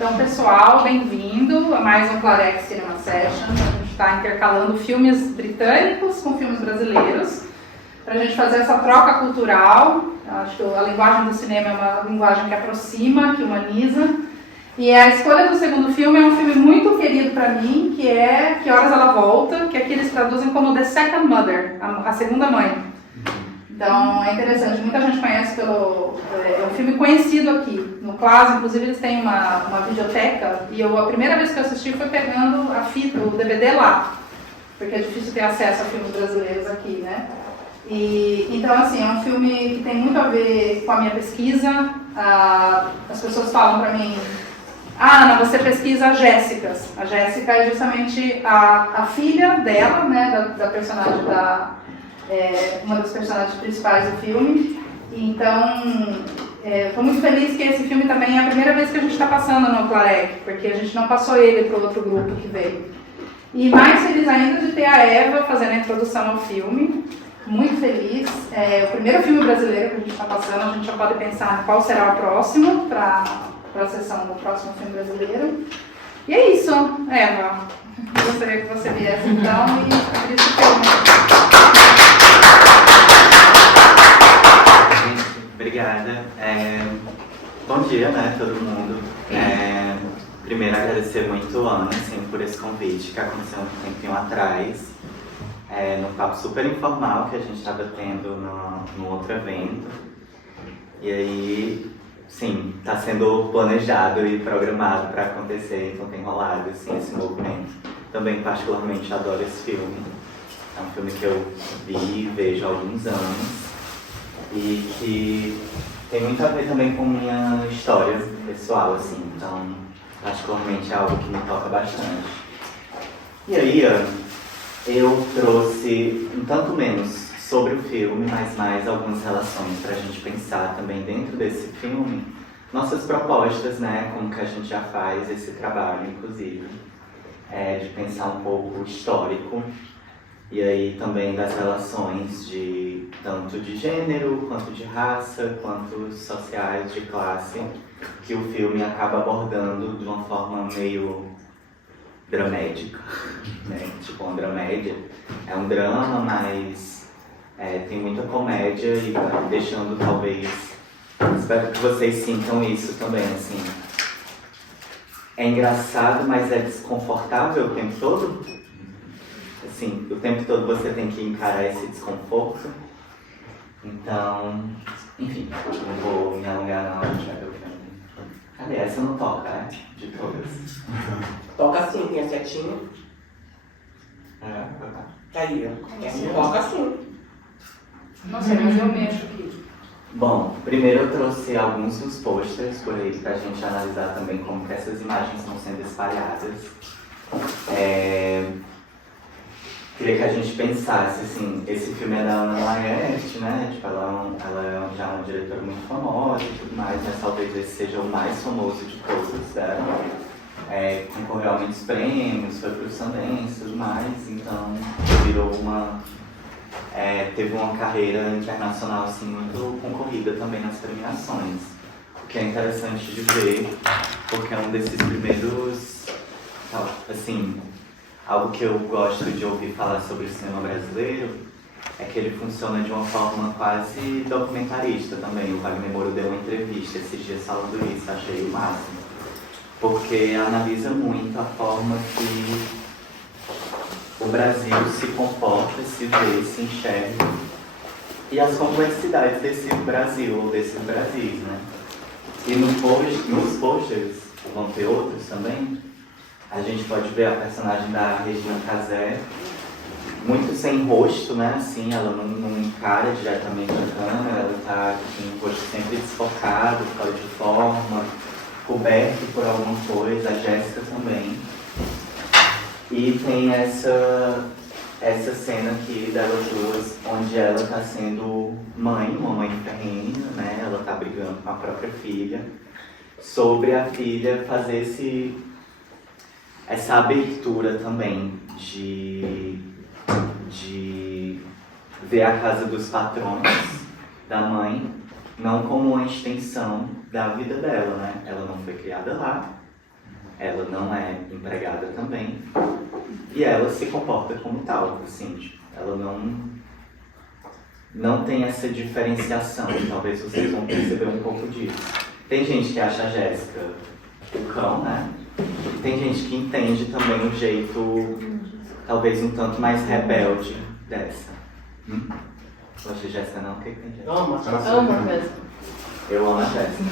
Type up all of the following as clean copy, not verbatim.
Então, pessoal, bem-vindo a mais um Clarec Cinema Session. A gente está intercalando filmes britânicos com filmes brasileiros para a gente fazer essa troca cultural. Acho que a linguagem do cinema é uma linguagem que aproxima, que humaniza. E a escolha do segundo filme é um filme muito querido para mim, que é Que Horas Ela Volta, que aqui eles traduzem como The Second Mother, a segunda mãe. Então é interessante, muita gente conhece pelo... É um filme conhecido aqui. No Class, inclusive, eles têm uma videoteca e a primeira vez que eu assisti foi pegando a fita, o DVD lá, porque é difícil ter acesso a filmes brasileiros aqui, né? Então, assim, é um filme que tem muito a ver com a minha pesquisa. As pessoas falam pra mim: ah, Ana, você pesquisa Jéssicas. A Jéssica é justamente a filha dela, né, da personagem uma das personagens principais do filme. Então, estou muito feliz que esse filme também é a primeira vez que a gente está passando no Clarec, porque a gente não passou ele para o outro grupo que veio. E mais feliz ainda de ter a Eva fazendo a introdução ao filme. Muito feliz. É o primeiro filme brasileiro que a gente está passando, a gente já pode pensar qual será o próximo para a sessão do próximo filme brasileiro. E é isso, Eva. Gostaria que você viesse então e abrisse o filme. Obrigada. Bom dia, né, todo mundo. Primeiro agradecer muito a Ana, assim, por esse convite que aconteceu um tempinho atrás, num papo super informal que a gente estava tendo no outro evento. E aí, sim, está sendo planejado e programado para acontecer, então tem rolado assim, esse movimento. Também particularmente adoro esse filme. É um filme que eu vi e vejo há alguns anos. E que tem muito a ver também com minha história pessoal, assim, então particularmente é algo que me toca bastante. E aí, eu trouxe um tanto menos sobre o filme, mas mais algumas relações para a gente pensar também dentro desse filme, nossas propostas, né, como que a gente já faz esse trabalho, inclusive, de pensar um pouco o histórico. E aí também das relações tanto de gênero, quanto de raça, quanto sociais, de classe, que o filme acaba abordando de uma forma meio dramédica, né? Tipo uma dramédia. É um drama, mas tem muita comédia e deixando talvez... Espero que vocês sintam isso também, assim. É engraçado, mas é desconfortável o tempo todo. Assim, o tempo todo você tem que encarar esse desconforto. Então, enfim, não vou me alongar não, a gente vai ver o filme. Cadê? Essa não toca, né? De todas. Toca sim, tem a setinha. Tá aí, ó. Essa não toca sim. Não sei, mas eu mexo aqui. Bom, primeiro eu trouxe alguns dos posters por aí pra gente analisar também como que essas imagens estão sendo espalhadas. Queria que a gente pensasse, assim, esse filme é da Ana Laerte, né? Tipo, ela já é uma diretora muito famosa e tudo mais, mas talvez esse seja o mais famoso de todos dela. Concorreu a muitos prêmios, foi pro Sundance e tudo mais, então virou teve uma carreira internacional, assim, muito concorrida também nas premiações. O que é interessante de ver, porque é um desses primeiros, assim... Algo que eu gosto de ouvir falar sobre o cinema brasileiro é que ele funciona de uma forma quase documentarista também. O Wagner Moura deu uma entrevista esses dias falando isso, achei o máximo. Porque analisa muito a forma que o Brasil se comporta, se vê, se enxerga e as complexidades desse Brasil, ou desses Brasis, né? E nos posters, vão ter outros também, a gente pode ver a personagem da Regina Casé muito sem rosto, né? Assim, ela não encara diretamente a câmera, ela tá com o rosto sempre desfocado, fora de forma, coberto por alguma coisa, a Jéssica também. E tem essa cena aqui delas duas, onde ela tá sendo mãe, uma mãe ferrenha, né? Ela tá brigando com a própria filha, sobre a filha fazer essa abertura também de ver a casa dos patrões da mãe não como uma extensão da vida dela, né? Ela não foi criada lá, ela não é empregada também, e ela se comporta como tal, assim, tipo, ela não tem essa diferenciação, talvez vocês vão perceber um pouco disso. Tem gente que acha a Jéssica o cão, né? E tem gente que entende também o jeito, talvez um tanto mais rebelde dessa. Poxa, Jéssica não? O que tem, Jéssica? Amo mesmo. Eu amo a Jéssica.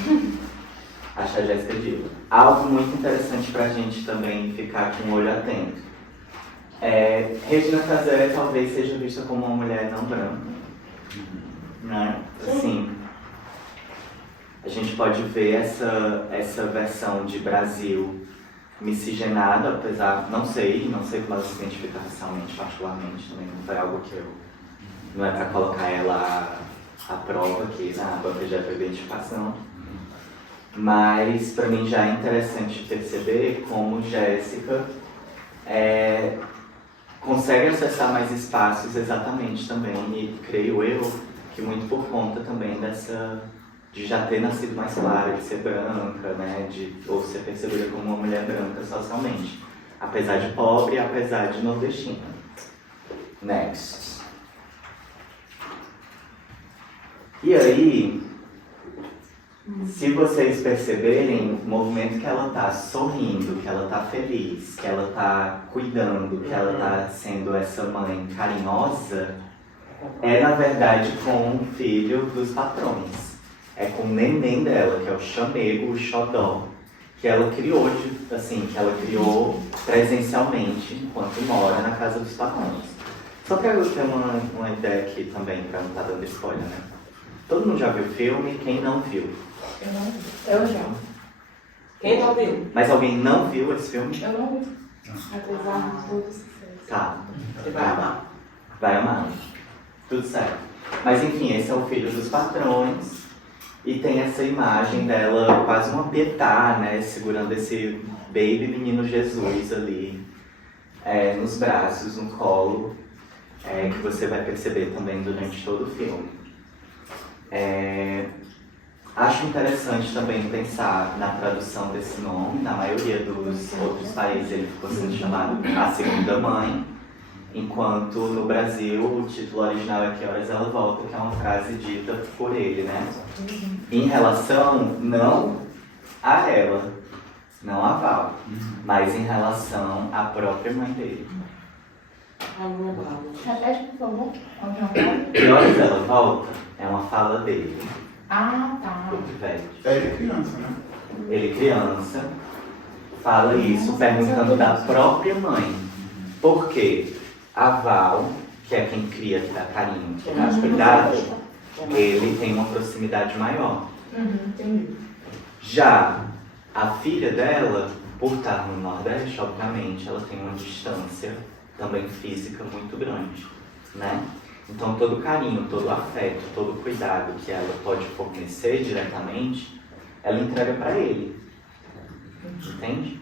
Acho a Jéssica diva. Algo muito interessante pra gente também ficar com o olho atento. Regina Casé talvez seja vista como uma mulher não branca. Né? Assim, a gente pode ver essa versão de Brasil miscigenado, apesar, não sei como ela se identifica racialmente, particularmente, também não foi algo que não é para colocar ela à prova aqui na banca de identificação, mas para mim já é interessante perceber como Jéssica consegue acessar mais espaços exatamente também, e creio eu que muito por conta também de já ter nascido mais clara, de ser branca, né, ou ser percebida como uma mulher branca socialmente, apesar de pobre e apesar de nordestina. Next. E aí, se vocês perceberem o movimento que ela está sorrindo, que ela está feliz, que ela está cuidando, que ela está sendo essa mãe carinhosa, é na verdade com o filho dos patrões. É com o neném dela, que é o chamego, o xodó, que ela criou, que ela criou presencialmente enquanto mora na casa dos patrões. Só que eu tenho uma ideia aqui também, para não estar dando spoiler, né? Todo mundo já viu o filme? Quem não viu? Eu não vi. Eu já. Quem não viu? Mas alguém não viu esse filme? Eu não vi. Apesar de tudo isso. Tá. Você vai amar. Vai amar. Tudo certo. Mas enfim, esse é o filho dos patrões. E tem essa imagem dela quase uma pietá, né? Segurando esse baby menino Jesus ali nos braços, no colo, que você vai perceber também durante todo o filme. Acho interessante também pensar na tradução desse nome. Na maioria dos outros países ele ficou sendo chamado A Segunda Mãe, enquanto no Brasil o título original é Que Horas Ela Volta, que é uma frase dita por ele, né? Em relação não a ela, não a Val, mas em relação à própria mãe dele. Repete, por favor. Que Horas Ela Volta é uma fala dele. Ah, tá. Velho. Ele é criança, né? Ele criança fala isso perguntando da própria mãe. Por quê? A Val, que é quem cria, que dá carinho, que dá cuidado, ele tem uma proximidade maior. Entendi. Já a filha dela, por estar no Nordeste, obviamente, ela tem uma distância também física muito grande, né? Então todo o carinho, todo o afeto, todo o cuidado que ela pode fornecer diretamente, ela entrega para ele. Entende?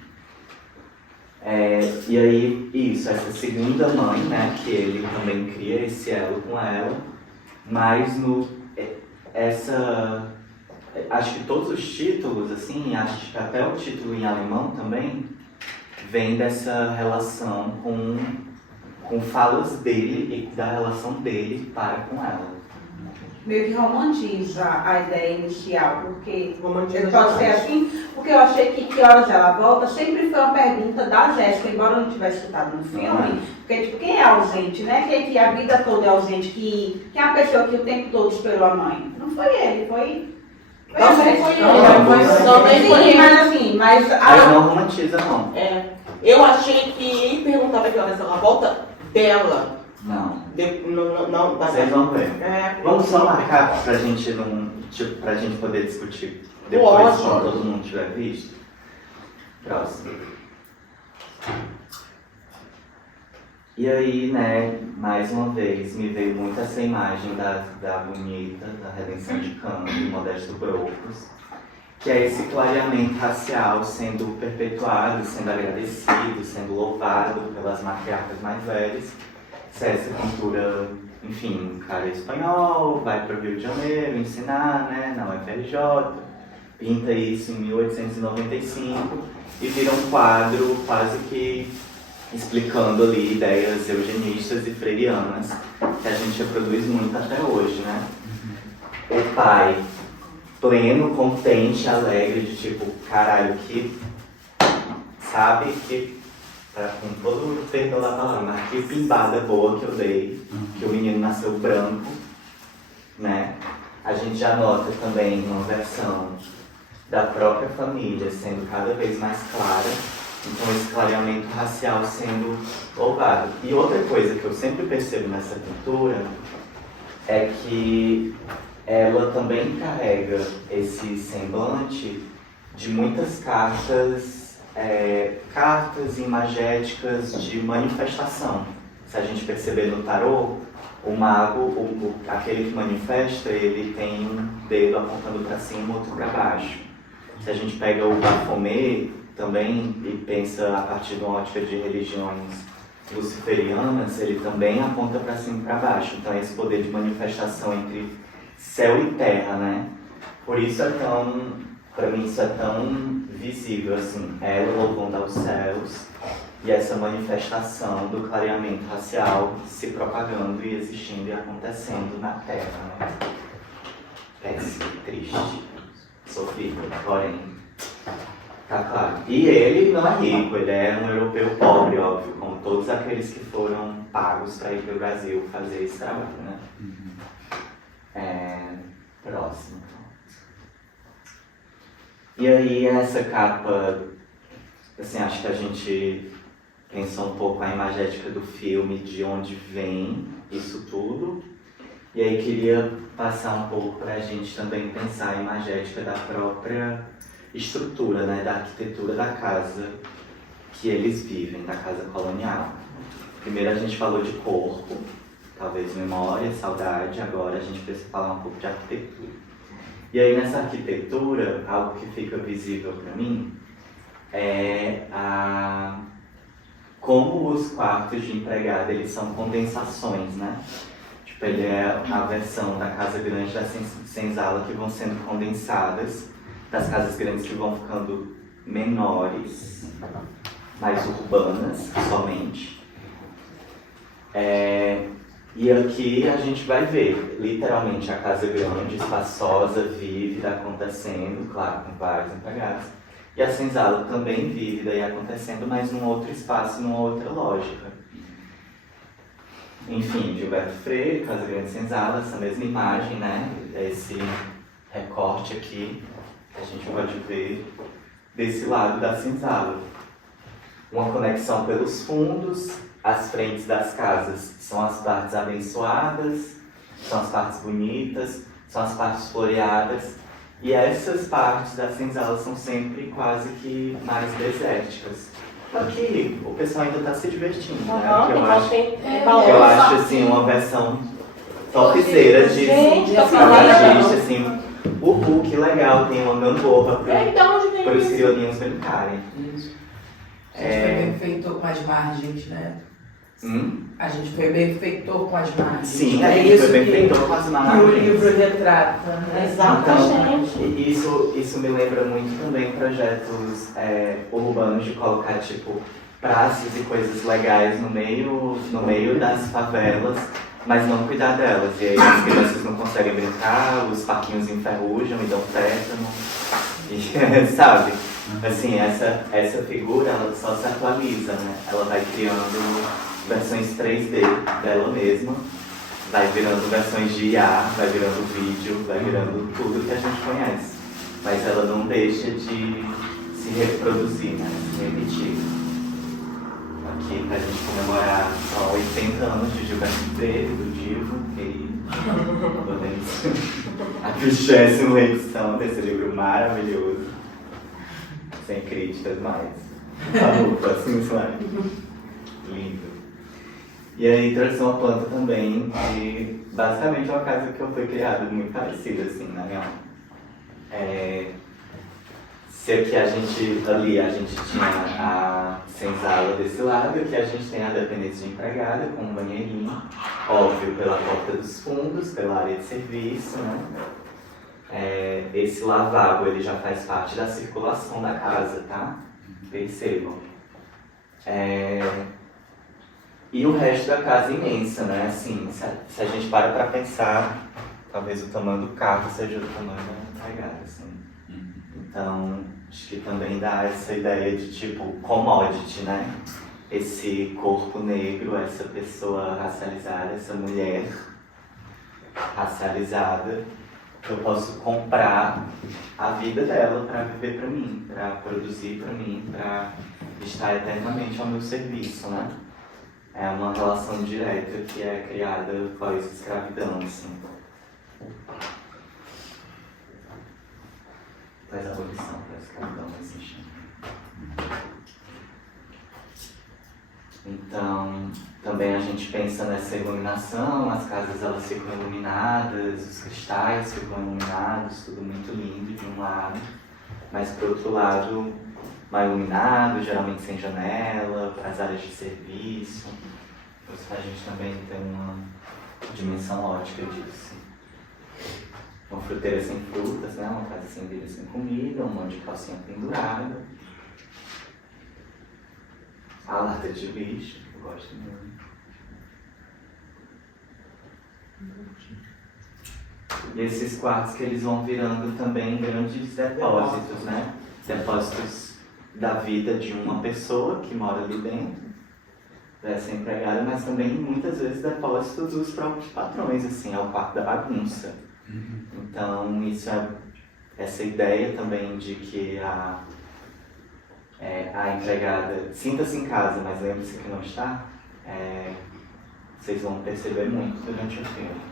E aí, isso, essa segunda mãe, né, que ele também cria esse elo com ela, mas acho que todos os títulos, assim, acho que até o título em alemão também, vem dessa relação com falas dele e da relação dele para com ela. Meio que romantiza a ideia inicial, porque Romantiza pode ser demais. assim, porque eu achei que Horas Ela Volta sempre foi uma pergunta da Jéssica, embora eu não tivesse escutado no filme, porque tipo, quem é ausente, né? Quem que a vida toda é ausente, que é a pessoa que o tempo todo esperou a mãe? Não foi ele, foi a Jéssica. Também foi Sim, ele. mas assim, mas Mas não romantiza, não. Eu achei que ele perguntava que horas ela volta dela. Não. Não, Vocês vão ver. É. Vamos só marcar pra gente pra gente poder discutir depois, Lógico. quando todo mundo tiver visto. Próximo. E aí, né, mais uma vez, me veio muito essa imagem da bonita, da redenção de Campo, do Modesto Brocos, que é esse clareamento racial sendo perpetuado, sendo agradecido, sendo louvado pelas matriarcas mais velhas. Se essa cultura, enfim, o cara é espanhol, vai para o Rio de Janeiro ensinar, né, na UFRJ, pinta isso em 1895 e vira um quadro quase que explicando ali ideias eugenistas e freirianas que a gente reproduz muito até hoje, né? O pai pleno, contente, alegre, de tipo, caralho, que sabe que, com todo o perdão da palavra, mas que pimbada boa que eu dei, que o menino nasceu branco, né? A gente já nota também uma versão da própria família sendo cada vez mais clara, então esse clareamento racial sendo louvado. E outra coisa que eu sempre percebo nessa pintura é que ela também carrega esse semblante de muitas cartas imagéticas de manifestação. Se a gente perceber no tarô, o mago, aquele que manifesta, ele tem um dedo apontando para cima, outro para baixo. Se a gente pega o Baphomet também e pensa a partir de uma ótica de religiões luciferianas, ele também aponta para cima e para baixo. Então esse poder de manifestação entre céu e terra, né? Por isso para mim isso é tão visível, assim, ela louvando aos céus e essa manifestação do clareamento racial se propagando e existindo e acontecendo na terra, né? Péssimo, triste, sofrido, porém, tá claro. E ele não é rico, ele é um europeu pobre, óbvio, como todos aqueles que foram pagos para ir para o Brasil fazer esse trabalho, né? Próximo. E aí essa capa, assim, acho que a gente pensou um pouco a imagética do filme, de onde vem isso tudo. E aí queria passar um pouco para a gente também pensar a imagética da própria estrutura, né, da arquitetura da casa que eles vivem, da casa colonial. Primeiro a gente falou de corpo, talvez memória, saudade, agora a gente precisa falar um pouco de arquitetura. E aí nessa arquitetura, algo que fica visível para mim é como os quartos de empregada, eles são condensações, né? Tipo, ele é a versão da casa grande da senzala que vão sendo condensadas, das casas grandes que vão ficando menores, mais urbanas somente. E aqui a gente vai ver, literalmente, a casa grande, espaçosa, vívida, acontecendo, claro, com vários empregados. E a senzala também vívida e acontecendo, mas num outro espaço, numa outra lógica. Enfim, Gilberto Freire, Casa Grande Senzala, essa mesma imagem, né? Esse recorte aqui, que a gente pode ver desse lado da senzala. Uma conexão pelos fundos. As frentes das casas são as partes abençoadas, são as partes bonitas, são as partes floreadas. E essas partes da senzala são sempre quase que mais desérticas. Aqui o pessoal ainda está se divertindo, né? Que eu acho assim, uma versão topzera de paisagista, assim. Que legal, tem uma gangorra para os criolinhos brincarem. A gente foi benfeitor com as margens, né? A gente foi benfeitor com as margens. Sim, a gente foi benfeitor com as margens. E o livro retrata, né? Exatamente. Então, isso me lembra muito também projetos urbanos de colocar, tipo, praças e coisas legais no meio das favelas, mas não cuidar delas. E aí as crianças não conseguem brincar, os parquinhos enferrujam e dão tétano, e, sabe? Assim, essa figura, ela só se atualiza, né? Ela vai criando versões 3D dela mesma, vai virando versões de IA, vai virando vídeo, vai virando tudo que a gente conhece. Mas ela não deixa de se reproduzir, né? Se repetir. Aqui pra gente comemorar só 80 anos de Gilberto Freire, do Divo, querido. A 20ª edição desse livro maravilhoso. Sem críticas mais. Falou, próximo slide. Lindo. E aí trouxe uma planta também de basicamente uma casa que eu fui criada, muito parecida, assim, na real. Se aqui a gente tinha a senzala desse lado, aqui a gente tem a dependência de empregada com um banheirinho, óbvio, pela porta dos fundos, pela área de serviço, né? esse lavabo ele já faz parte da circulação da casa, tá? Percebam. E o resto da casa é imensa, né? Assim, se a gente para pensar, talvez o tamanho do carro seja o tamanho da empregada, assim. Então, acho que também dá essa ideia de tipo commodity, né? Esse corpo negro, essa pessoa racializada, essa mulher racializada, que eu posso comprar a vida dela para viver para mim, para produzir para mim, para estar eternamente ao meu serviço, né? É uma relação direta que é criada pós-escravidão, assim. Pós-abolição, pós-escravidão, existe. Então, também a gente pensa nessa iluminação, as casas elas ficam iluminadas, os cristais ficam iluminados, tudo muito lindo de um lado, mas por outro lado, mal iluminado, geralmente sem janela, para as áreas de serviço. A gente também tem uma dimensão ótica disso. Uma fruteira sem frutas, né? Uma casa sem vida, sem comida, um monte de calcinha pendurada. A lata de lixo, eu gosto muito. E esses quartos que eles vão virando também grandes depósitos, né? Depósitos da vida de uma pessoa que mora ali dentro, dessa empregada, mas também muitas vezes depósitos dos próprios patrões, assim, é o quarto da bagunça. Então, isso essa ideia também de que a empregada sinta-se em casa, mas lembre-se que não está, vocês vão perceber muito durante o filme.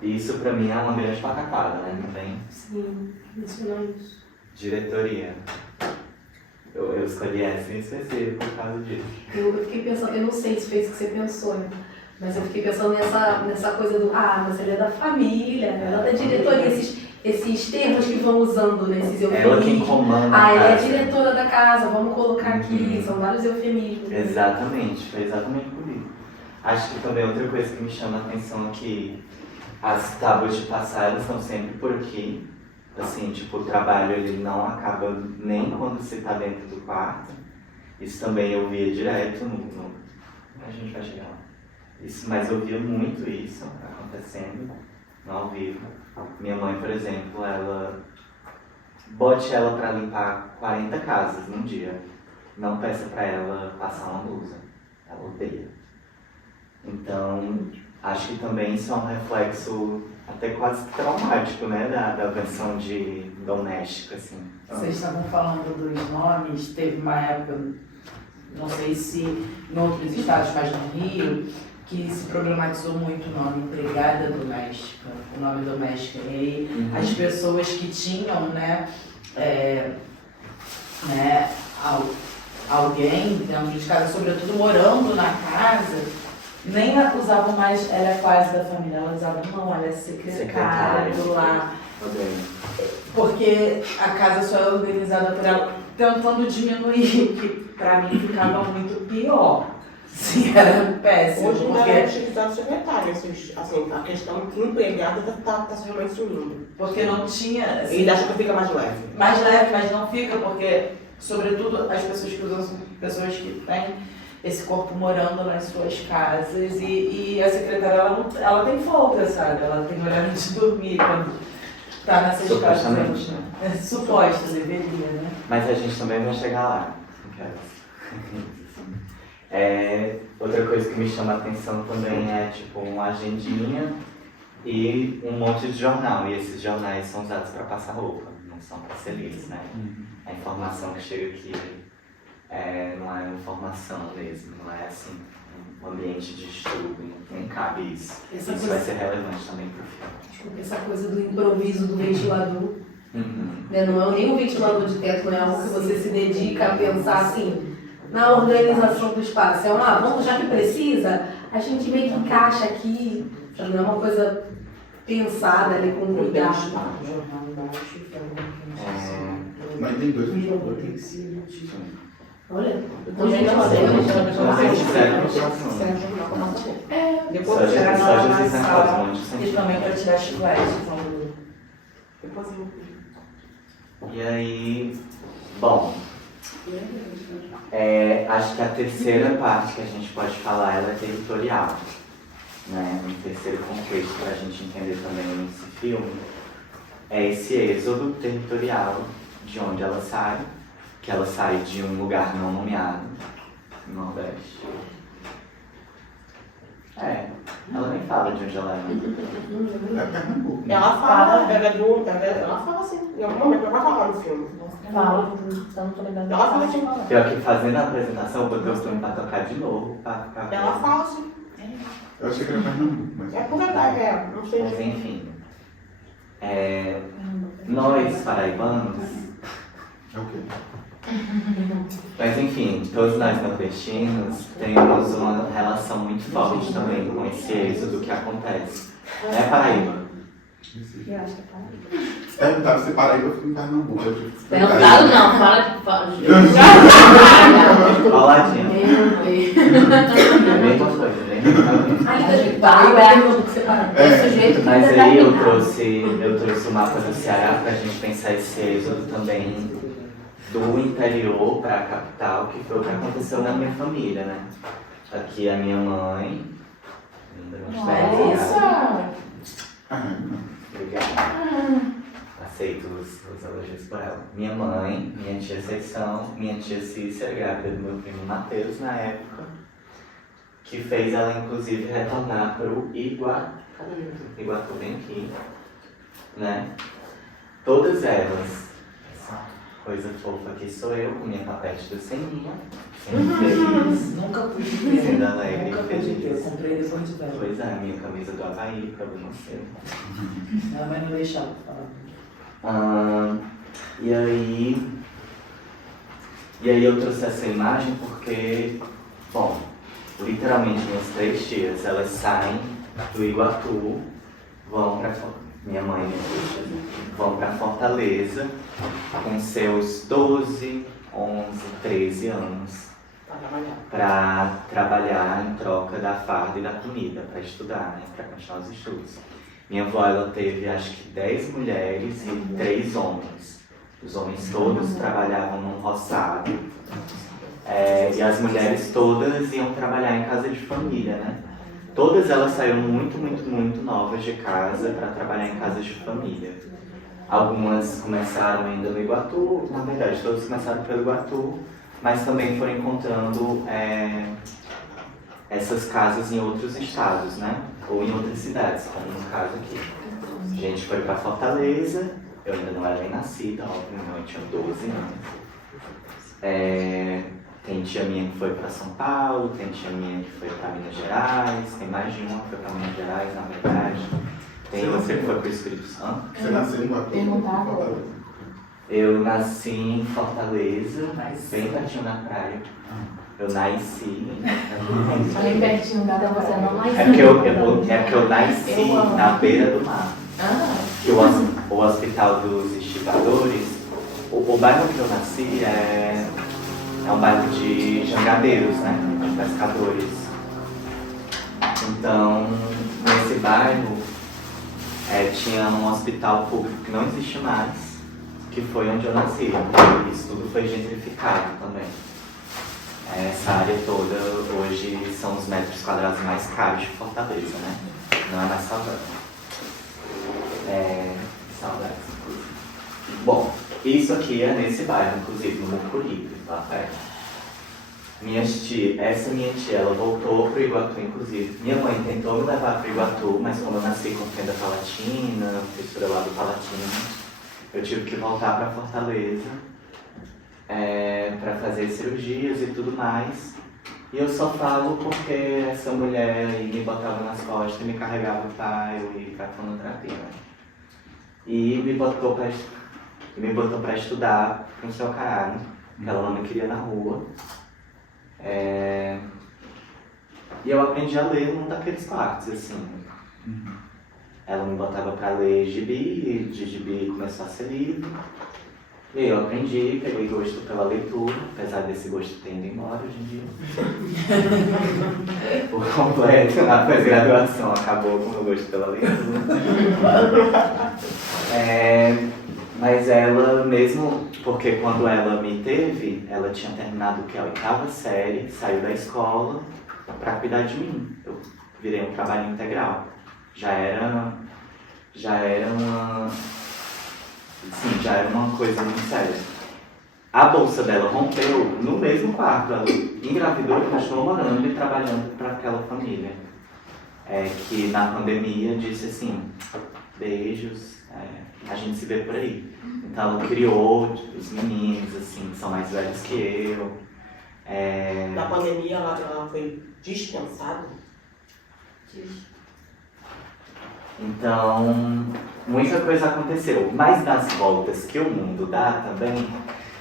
E isso pra mim é uma grande pataquada, né? Também. Sim, mencionou isso. Diretoria. Eu escolhi essa em específico por causa disso. Eu fiquei pensando, eu não sei se foi isso que você pensou, né? Mas eu fiquei pensando nessa coisa do, mas ela é da família, ela é da diretoria, esses termos que vão usando nesses eufemismos. Ela quem comanda a ela é casa. diretora da casa, vamos colocar aqui, são vários eufemismos. Exatamente, foi exatamente por isso. Acho que também outra coisa que me chama a atenção é que as tábuas de passar, elas estão sempre por aqui. Assim, tipo, o trabalho ele não acaba nem quando você está dentro do quarto. Isso também eu via direto a gente vai chegar lá. Isso, mas eu via muito isso acontecendo no ao vivo. Minha mãe, por exemplo, bote ela para limpar 40 casas num dia. Não peça para ela passar uma blusa. Ela odeia. Então, acho que também isso é um reflexo até quase traumático, né, da versão de doméstica, assim. Vocês estavam falando dos nomes, teve uma época, não sei se em outros estados, mas no Rio, que se problematizou muito o nome empregada doméstica, o nome doméstica. E aí as pessoas que tinham, alguém dentro de casa, sobretudo morando na casa, nem usavam mais, ela é quase da família, ela usava, não, ela é secretária do lar. Porque a casa só é organizada por ela, tentando diminuir, que pra mim ficava muito pior. Sim, era péssimo. Hoje porque... ainda é utilizado secretário, assim, a questão que empregada tá realmente sumindo. Porque não tinha... Assim, ele acha que fica mais leve. Mais leve, mas não fica, porque, sobretudo, as pessoas que usam são pessoas que têm esse corpo morando nas suas casas e a secretária, ela tem folga, sabe? Ela tem horário de dormir quando tá nessas casas. Supostamente, né? Suposto, deveria, né? Mas a gente também vai chegar lá. Outra coisa que me chama a atenção também é tipo uma agendinha e um monte de jornal. E esses jornais são usados para passar roupa, não são para ser lidos, né? A informação que chega aqui não é informação mesmo, não é assim um ambiente de estudo, não cabe isso. Isso vai ser relevante também para o filme. Desculpa, essa coisa do improviso do ventilador. Né? Não é nem um ventilador de teto, não é algo que você se dedica a pensar assim, na organização do espaço. Vamos, já que precisa, a gente meio que encaixa aqui, não é uma coisa pensada ali com cuidado. Mas tem dois ventiladores. Olha, Depois de chegar só na Jesus na sala, casa, E também para tirar chiclete. Depois eu... E aí, bom, acho que a terceira parte que a gente pode falar ela é territorial, né? Um terceiro contexto para a gente entender também nesse filme é esse êxodo territorial de onde ela sai, que ela sai de um lugar não nomeado, no Nordeste. Ela nem fala de onde ela é. É Pernambuco. Ela fala, ela fala assim, em algum momento ela vai falar no filme. Fala, então não tô lembrando. Ela fala assim, Pior que fazendo a apresentação, eu botei o filme pra tocar de novo, pra ficar... ela fala assim. Eu achei que era Pernambuco, mas... É por verdade, não sei. Mas enfim, nós paraibanos, É o quê? mas enfim, todos nós nordestinos temos uma relação muito forte também com esse êxodo que acontece. É Paraíba. Eu acho que é Paraíba. Tá, você Paraíba, eu fico em Pernambuco. Perguntado não, fala. Coladinho. Meu Deus. É a mesma coisa, né? Ainda de Paraíba é a que separa. O sujeito que Mas ainda aí tá eu ligado. trouxe o mapa do Ceará pra gente pensar esse êxodo também do interior para a capital, que foi o que aconteceu na minha família, né? Aqui a minha mãe. Nossa! Obrigado. Aceito os elogios por ela. Minha mãe, minha tia Conceição, minha tia Cícera, grávida do meu primo Matheus na época, que fez ela inclusive retornar para o Iguatu. Iguatu bem aqui, né? Todas elas. Coisa fofa que sou eu, com minha papete do Seninha, sempre feliz, Nunca pude ter. sendo alegre Nunca e pude ter. Eu feliz. comprei depois de velho. Pois é, minha camisa do Havaí, pra você. Minha mãe não deixava falar. E aí eu trouxe essa imagem porque, bom, literalmente minhas 3 tias, elas saem do Iguatu, vão pra minha mãe e minha tia, vão pra Fortaleza com seus 12, 11, 13 anos para trabalhar em troca da farda e da comida, para estudar, né, para continuar os estudos. Minha avó, ela teve acho que 10 mulheres e 3 homens. Os homens todos trabalhavam num roçado e as mulheres todas iam trabalhar em casa de família, né? Todas elas saíram muito novas de casa para trabalhar em casas de família. Algumas começaram ainda no Iguatu, na verdade todas começaram pelo Iguatu, mas também foram encontrando essas casas em outros estados, né? Ou em outras cidades, como no caso aqui. A gente foi para Fortaleza, eu ainda não era nem nascida, óbvio, eu tinha 12 anos. Tem tia minha que foi para São Paulo, tem tia minha que foi para Minas Gerais, tem mais de uma que foi para Minas Gerais, na verdade. Tem outra que foi para o Espírito Santo. Você nasceu em Fortaleza? Eu nasci em Fortaleza, bem pertinho na praia. Eu nasci. Bem pertinho da você não mais. É porque eu nasci na beira do mar. Que o Hospital dos Estivadores, o bairro que eu nasci é um bairro de jangadeiros, né? De pescadores. Então, nesse bairro tinha um hospital público que não existe mais, que foi onde eu nasci. Isso tudo foi gentrificado também. Essa área toda hoje são os metros quadrados mais caros de Fortaleza, né? Não é mais Salvador. Saudades, inclusive. Bom, isso aqui é nesse bairro, inclusive, no Mucuripe, lá perto. Essa minha tia, ela voltou pro Iguatu, inclusive. Minha mãe tentou me levar pro Iguatu, mas como eu nasci com fenda palatina, textura lá do Palatino, eu tive que voltar para Fortaleza para fazer cirurgias e tudo mais. E eu só falo porque essa mulher aí me botava nas costas e me carregava para eu ir para fonoterapia. E me botou para estudar com seu caralho, que ela não me queria na rua. E eu aprendi a ler num daqueles quartos, assim. Ela me botava para ler gibi, e de gibi começou a ser livro. E aí eu aprendi, peguei gosto pela leitura, apesar desse gosto ter ido embora hoje em dia. Por completo, na pós-graduação acabou com o meu gosto pela leitura. Mas ela mesmo, porque quando ela me teve, ela tinha terminado a oitava série, saiu da escola para cuidar de mim. Eu virei um trabalho integral. Já era uma coisa muito séria. A bolsa dela rompeu no mesmo quarto. Ela engravidou e continuou morando e trabalhando para aquela família. Que na pandemia disse assim, beijos, a gente se vê por aí. Então ela criou os meninos, assim, que são mais velhos que eu. Na pandemia ela foi dispensada? Então, muita coisa aconteceu. Mas nas voltas que o mundo dá também,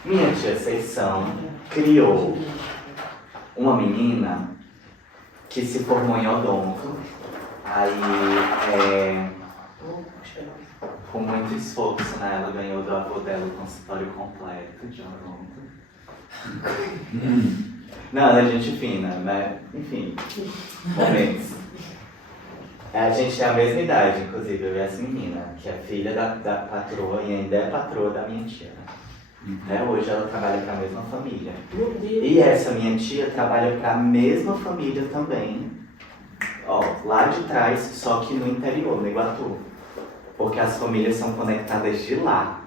minha tia Seição criou uma menina que se formou em odonto. Aí, com muito esforço, né? Ela ganhou do avô dela o consultório completo de odonto. Não, ela é gente fina, né? Enfim, momentos. A gente tem a mesma idade, inclusive, eu e essa menina, que é filha da patroa e ainda é patroa da minha tia. Até hoje ela trabalha para a mesma família. E essa minha tia trabalha para a mesma família também, lá de trás, só que no interior, no Iguatu. Porque as famílias são conectadas de lá.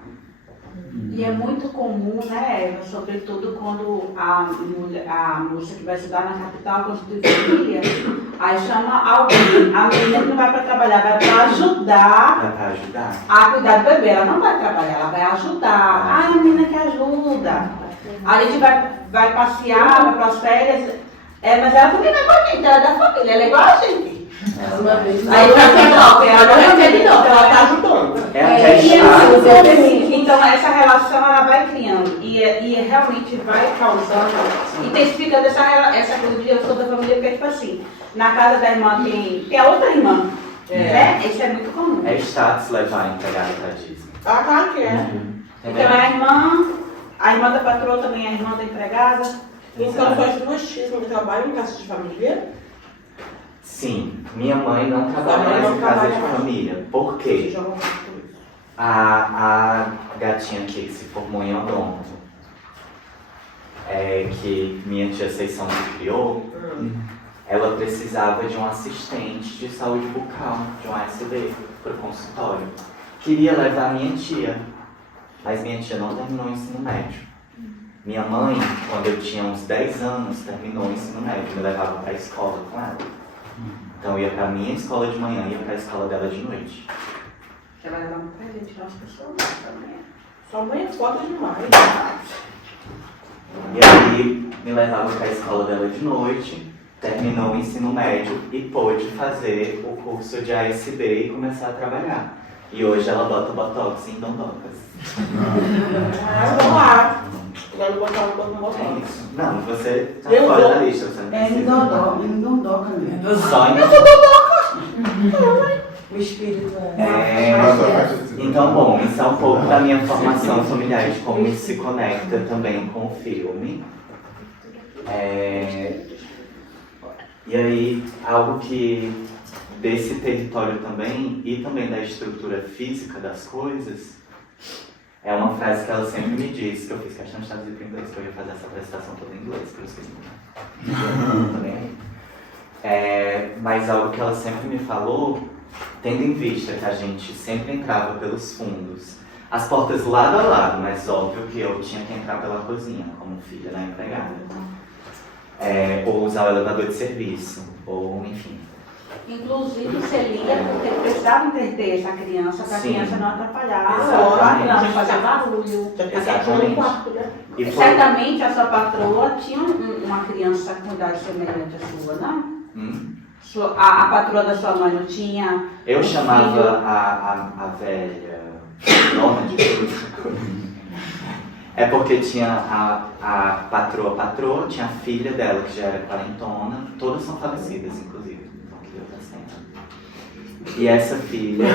E é muito comum, né, Eva, sobretudo quando a moça que vai estudar na capital constitui família, aí chama alguém, a menina que não vai para trabalhar, vai para ajudar a cuidar do bebê. Ela não vai trabalhar, ela vai ajudar. A menina que ajuda. A gente vai passear, vai para as férias, mas ela também vai com a gente, ela é da família, ela é igual a gente. Aí ela está ajudando. Então essa relação ela vai criando e realmente vai causando, intensificando essa coisa de eu sou da família, porque tipo assim, na casa da irmã tem a outra irmã, né? Isso é muito comum. É status levar a empregada pra Disney. Ah, claro que é. Então a irmã da patroa também é a irmã da empregada. Então faz duas tias que trabalham em casa de família. Sim, minha mãe não trabalha mais em casa de família. Por quê? A gatinha aqui que se formou em odonto, que minha tia Seição me criou, ela precisava de um assistente de saúde bucal, de um ASD, para o consultório. Queria levar minha tia, mas minha tia não terminou o ensino médio. Minha mãe, quando eu tinha uns 10 anos, terminou o ensino médio, me levava para a escola com ela. Então eu ia para a minha escola de manhã e ia para a escola dela de noite. Você vai levar pra gente, nossa pessoa também. Sua mãe é foda demais. E aí me levava para a escola dela de noite, terminou o ensino médio e pôde fazer o curso de ASB e começar a trabalhar. E hoje ela bota botox em dondocas. Vamos lá. Agora botar um pouco no botox. É isso. Não, você tá fora da lista, você não precisa. Em dondoca mesmo. Só em O espírito Então, bom, isso é um pouco da minha formação familiar, de como isso se conecta também com o filme. E aí, algo que desse território também, e também da estrutura física das coisas, é uma frase que ela sempre me diz, que eu fiz questão de traduzir para inglês, que eu ia fazer essa apresentação toda em inglês, por isso que eu não mas algo que ela sempre me falou, tendo em vista que a gente sempre entrava pelos fundos, as portas lado a lado, mas óbvio que eu tinha que entrar pela cozinha, como filha da empregada. Ou usar o elevador de serviço, ou enfim. Inclusive você lia porque precisava entreter essa criança, para a criança não atrapalhar. Exatamente. Não fazer barulho. E foi... Certamente a sua patroa tinha uma criança com idade semelhante à sua, não? A patroa da sua mãe não tinha? Eu chamava a velha dona de tudo. É porque tinha a patroa, tinha a filha dela que já era quarentona, todas são falecidas, inclusive. Então, que Deus as tenha. E essa filha.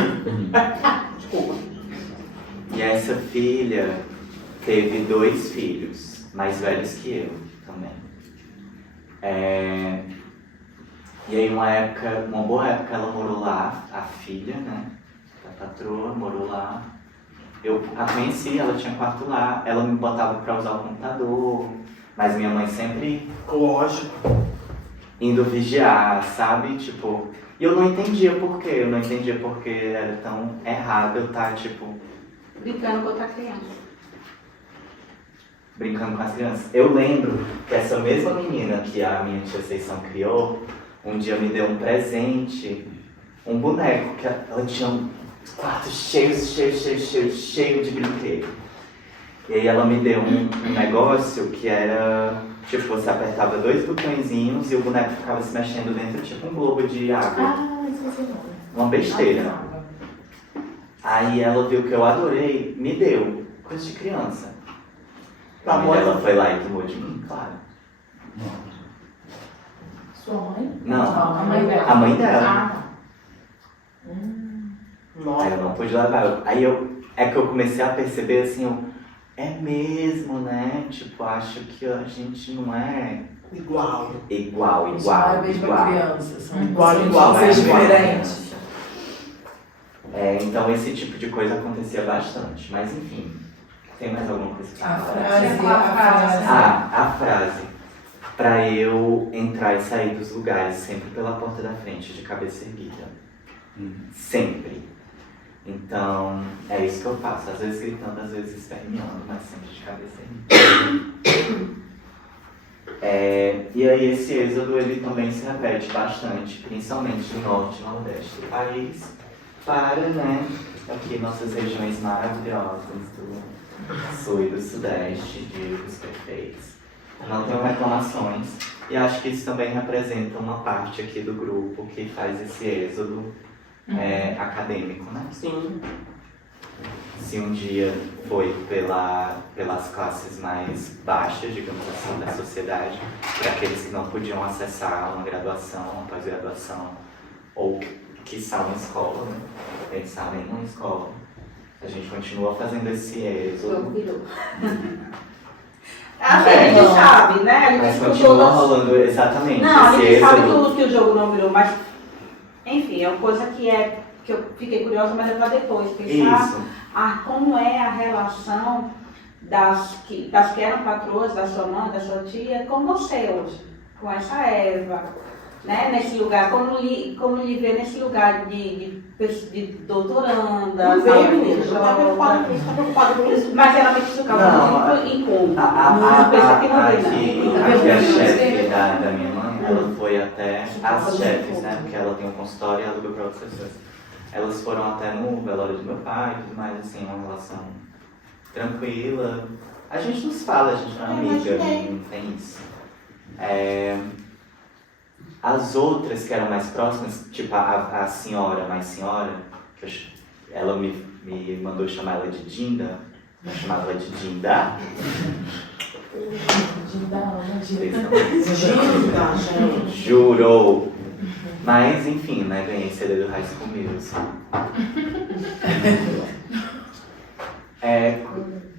Desculpa. E essa filha teve 2 filhos, mais velhos que eu também. E aí uma boa época ela morou lá, a filha, né, da patroa, morou lá. eu a conheci, ela tinha quarto lá, ela me botava pra usar o computador, mas minha mãe sempre Lógico. indo vigiar, sabe? Tipo, e eu não entendia por quê, eu não entendia por que era tão errado eu estar, tipo, Brincando com outra criança. brincando com as crianças. Eu lembro que essa mesma menina que a minha tia Seição criou, um dia me deu um presente, um boneco, que ela tinha um quarto cheio de brinquedo. E aí ela me deu um negócio que era, tipo, você apertava 2 botõezinhos e o boneco ficava se mexendo dentro, tipo um globo de água. Uma besteira. Aí ela viu que eu adorei, me deu, coisa de criança. A mãe dela foi lá e tomou de mim, claro. Sua mãe? Não, A mãe dela. a mãe dela. Ah, Aí eu não pude levar. Aí é que eu comecei a perceber assim, é mesmo, né? Tipo, acho que a gente não é Igual. igual. Isso não é a mesma criança, são Igual, coisas igual. diferentes. Então esse tipo de coisa acontecia bastante. Mas enfim, tem mais alguma coisa que você A falar? frase. A frase. Pra eu entrar e sair dos lugares sempre pela porta da frente, de cabeça erguida. Sempre. Então, é isso que eu faço. Às vezes gritando, às vezes esperneando, mas sempre de cabeça erguida. E aí esse êxodo, ele também se repete bastante, principalmente no norte e nordeste do país, para, né, aqui nossas regiões maravilhosas do sul e do sudeste, de os perfeitos. Não tenho reclamações. E acho que isso também representa uma parte aqui do grupo que faz esse êxodo acadêmico, né? Sim. Se um dia foi pelas classes mais baixas, digamos assim, da sociedade, para aqueles que não podiam acessar uma graduação, uma pós-graduação, ou quiçá uma escola, né? Pensar em uma escola. A gente continua fazendo esse êxodo. A gente sabe, né? A gente Mas escutou continua das- rolando exatamente Não, a esse gente sabe êxodo. tudo que o jogo não virou, mas enfim, é uma coisa que eu fiquei curiosa, mas é para depois pensar Isso. como é a relação das que eram patroas, da sua mãe, da sua tia, com você hoje, com essa Eva, né? Nesse lugar, como lhe vê nesse lugar de doutoranda, Não veio, menina. de Não tá preocupada com isso, tá preocupada com isso. mas geralmente isso acaba Não, muito em conta. A Pensa que não vê, não. aqui a chefe da minha mãe, ela foi até as chefes, né? Porque ela tem um consultório e aluga para outras pessoas. Elas foram até no velório do meu pai e tudo mais, assim, uma relação tranquila. A gente não se fala, a gente não é amiga, não tem isso. As outras que eram mais próximas, tipo a senhora, mais senhora, que ela me mandou chamar ela de Dinda, eu chamava ela de Dinda. Jurou! Mas enfim, né, ganhei CD do High School Musical.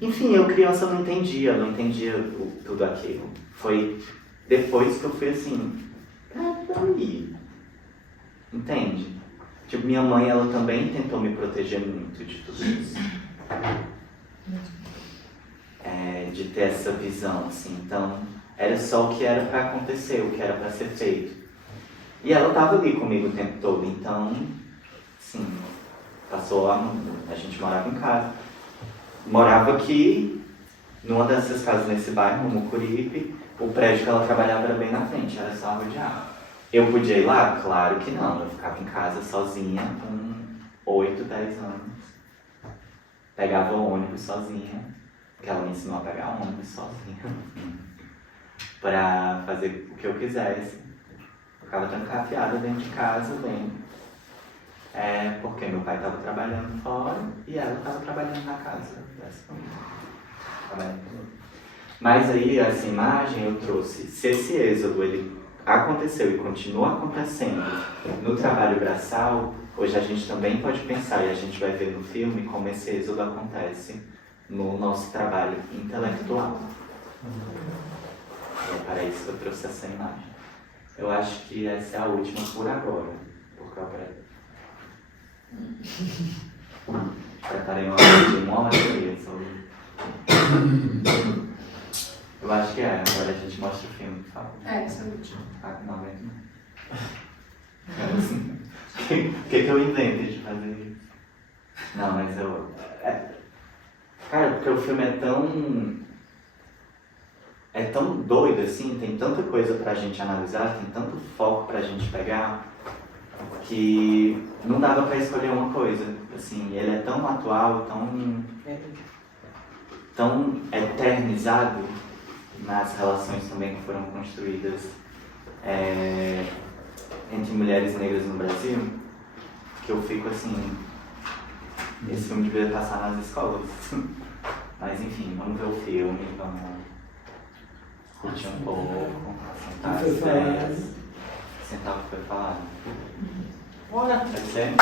Enfim, eu criança não entendia tudo aquilo. Foi depois que eu fui assim, peraí, entende? Tipo, minha mãe, ela também tentou me proteger muito de tudo isso. De ter essa visão, assim, então era só o que era pra acontecer, o que era pra ser feito. E ela tava ali comigo o tempo todo, então, assim, passou a gente morava em casa. Morava aqui, numa dessas casas nesse bairro, no Mucuripe, o prédio que ela trabalhava era bem na frente, era só rodeado. Eu podia ir lá? Claro que não, eu ficava em casa sozinha com 8, 10 anos. Pegava o ônibus sozinha, porque ela me ensinou a pegar ônibus sozinha, pra fazer o que eu quisesse. Ficava trancafiada dentro de casa, bem. Porque meu pai estava trabalhando fora e ela estava trabalhando na casa. Mas aí, essa imagem eu trouxe. Se esse êxodo ele aconteceu e continua acontecendo no trabalho braçal, hoje a gente também pode pensar, e a gente vai ver no filme, como esse êxodo acontece no nosso trabalho intelectual. É para isso que eu trouxe essa imagem. Eu acho que essa é a última por agora, porque eu preparei uma hora e meia sobre. Eu acho que é, agora a gente mostra o filme, por favor. Essa é a última. Ah, não aguento não. O que eu invento de fazer isso? Não, mas eu... Cara, porque o filme é tão doido assim, tem tanta coisa pra gente analisar, tem tanto foco pra gente pegar, que não dava pra escolher uma coisa. Assim, ele é tão atual, tão eternizado nas relações também que foram construídas entre mulheres negras no Brasil, que eu fico assim, esse filme devia passar nas escolas. Mas enfim, vamos ver o filme, vamos curtir um pouco, sentar as ideias, sentar o que foi falado. Olha. Pode ser?